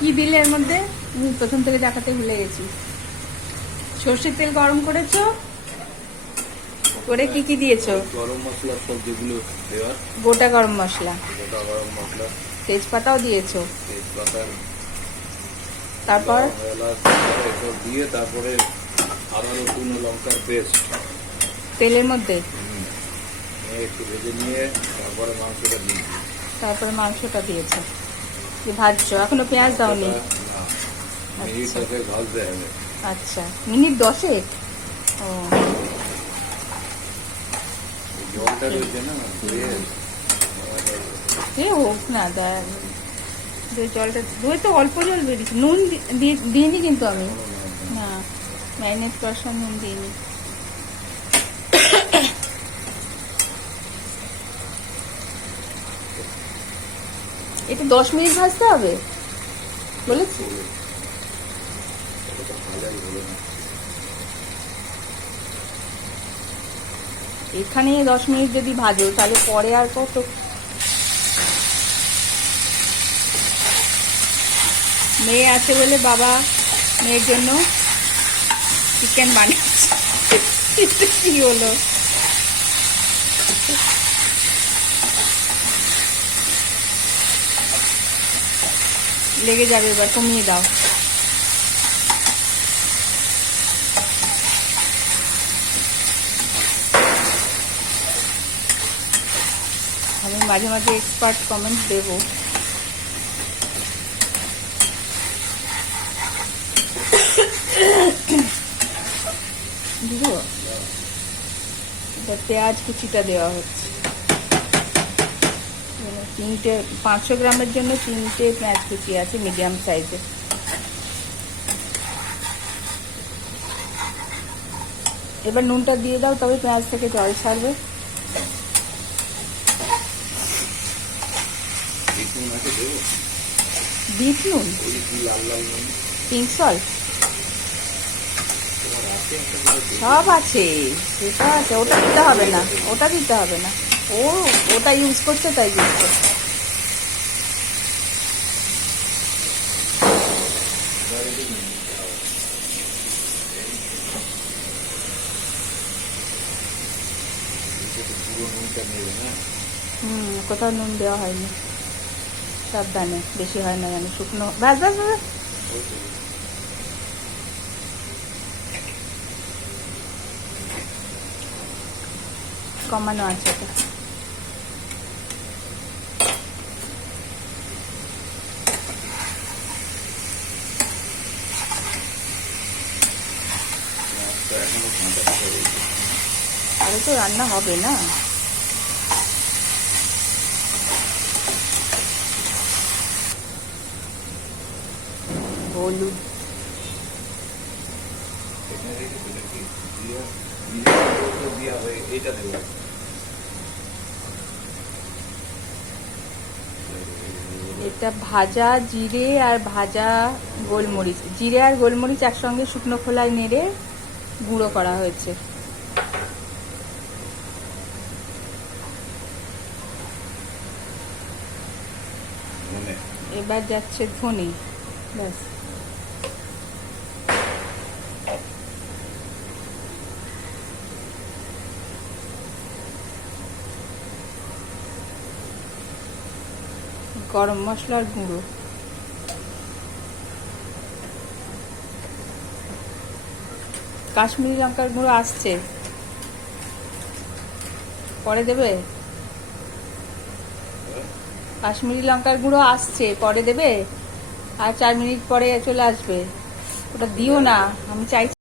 কি দিলে এর মধ্যে প্রথম থেকে দেখাতে ভুলে গেছি। সর্ষের তেল গরম করেছ? করে কি কি দিয়েছ? গরম মশলা সব যেগুলো দেওয়ার গোটা গরম মশলা। গোটা গরম মশলা। তেজপাতাও দিয়েছ। তেজপাতা তারপর? এসব দিয়ে তারপরে আদা রসুন লঙ্কার পেস্ট তেলের মধ্যে? একটু ভেজে নিয়ে তারপরে মাংসটা দিয়ে তারপরে মাংসটা দিয়েছ। দিয়ে ভাজছো এখনও পেঁয়াজ দাওনি? আচ্ছা। আচ্ছা মিনিট দশেক? ও। সে হোক না দা- দই জলটা দই তো অল্প জল বেরিয়েছে নুন দিইনি কিন্তু আমি। না ম্যারিনেট করার সময় নুন দিইনি। এটা দশ মিনিট ভাজতে হবে? বলেছি। এখানে দশ মিনিট যদি ভাজো, তাহলে পরে আর কত? মেয়ে আছে বলে বাবা মেয়ের জন্য চিকেন বানাচ্ছে এটা কি হলো? লেগে যাবে, এবার কমিয়ে দাও। আমি মাঝে মাঝে এক্সপার্ট কমেন্ট দেবো। এবার পেঁয়াজ কুচিটা দেওয়া হচ্ছে। তিনটে, পাঁচশো গ্রামের জন্য তিনটে পেঁয়াজ কুচি আছে মিডিয়াম সাইজে। এবার নুনটা দিয়ে দাও, তবে পেঁয়াজ থেকে জল ছাড়বে। বিট নুন? Pink salt. সব আছে, সেটা আছে, ওটা দিতে হবে না, ওটা দিতে হবে না। ও, ওটা ইউজ করছে, তাই ইউজ করছে। হুম, কোথাও নুন দেওয়া হয়নি। সাবধানে, বেশি হয় না জানি শুকনো। ব্যাস ব্যাস ব্যাস কমানো আছে এটা আরে তো রান্না হবে না। দেবো এটা ভাজা জিরে আর ভাজা গোলমরিচ। জিরে আর গোলমরিচ একসঙ্গে শুকনো খোলায় নেড়ে গুঁড়ো করা হয়েছে। এবার যাচ্ছে ধনে। ব্যাস। গরম মশলার গুঁড়ো। কাশ্মীরি লঙ্কার গুঁড়ো আসছে। পরে দেবে? কাশ্মীরি লঙ্কার গুঁড়ো আসছে, পরে দেবে? আর চার মিনিট পরে চলে আসবে। ওটা দিও না, আমি চাইছি